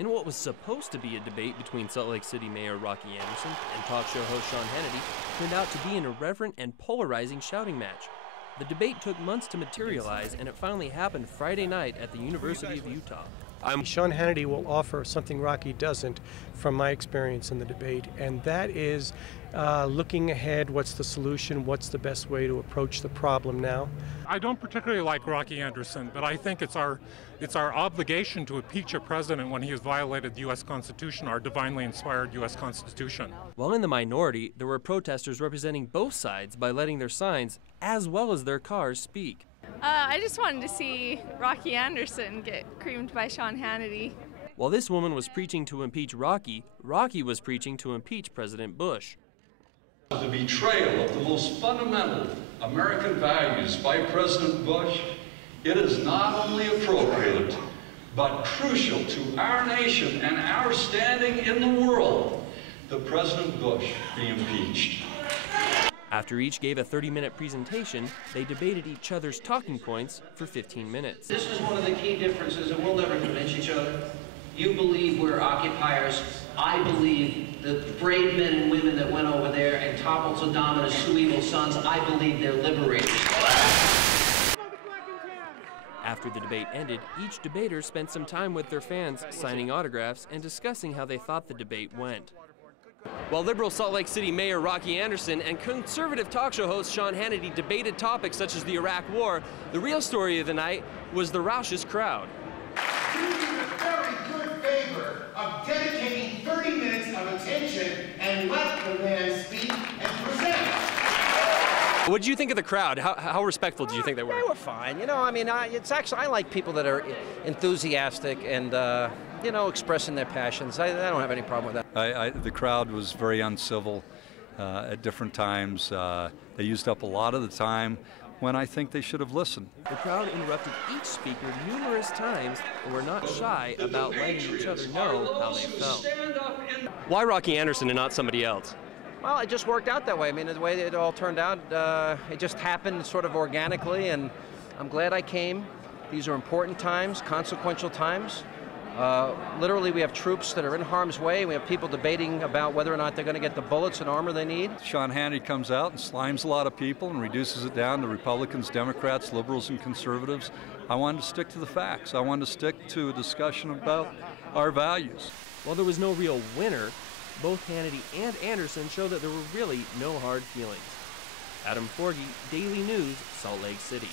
In what was supposed to be a debate between Salt Lake City Mayor Rocky Anderson and talk show host Sean Hannity turned out to be an irreverent and polarizing shouting match. The debate took months to materialize, and it finally happened Friday night at the University of Utah. Sean Hannity will offer something Rocky doesn't from my experience in the debate, and that is looking ahead. What's the solution? What's the best way to approach the problem now? I don't particularly like Rocky Anderson, but I think it's our obligation to impeach a president when he has violated the U.S. Constitution, our divinely inspired U.S. Constitution. While in the minority, there were protesters representing both sides by letting their signs, as well as their cars, speak. I just wanted to see Rocky Anderson get creamed by Sean Hannity. While this woman was preaching to impeach Rocky, Rocky was preaching to impeach President Bush. The betrayal of the most fundamental American values by President Bush, it is not only appropriate, but crucial to our nation and our standing in the world that President Bush be impeached. After each gave a 30-minute presentation, they debated each other's talking points for 15 minutes. This is one of the key differences, and we'll never convince each other. You believe we're occupiers. I believe the brave men and women that went over there and toppled Saddam and his two evil sons, I believe they're liberators. After the debate ended, each debater spent some time with their fans, signing autographs and discussing how they thought the debate went. While liberal Salt Lake City Mayor Rocky Anderson and conservative talk show host Sean Hannity debated topics such as the Iraq War, the real story of the night was the raucous crowd. Do me a very good favor of dedicating 30 minutes of attention and let the man speak and present. What did you think of the crowd? How respectful did you think they were? They were fine. You know, I mean, I like people that are enthusiastic and, you know, expressing their passions. I don't have any problem with that. The crowd was very uncivil at different times. They used up a lot of the time when I think they should have listened. The crowd interrupted each speaker numerous times and were not shy about letting each other know how they felt. Why Rocky Anderson and not somebody else? Well, it just worked out that way. I mean, the way it all turned out, it just happened sort of organically, and I'm glad I came. These are important times, consequential times. Literally, we have troops that are in harm's way. We have people debating about whether or not they're going to get the bullets and armor they need. Sean Hannity comes out and slimes a lot of people and reduces it down to Republicans, Democrats, liberals, and conservatives. I wanted to stick to the facts. I wanted to stick to a discussion about our values. While there was no real winner, both Hannity and Anderson showed that there were really no hard feelings. Adam Forgie, Daily News, Salt Lake City.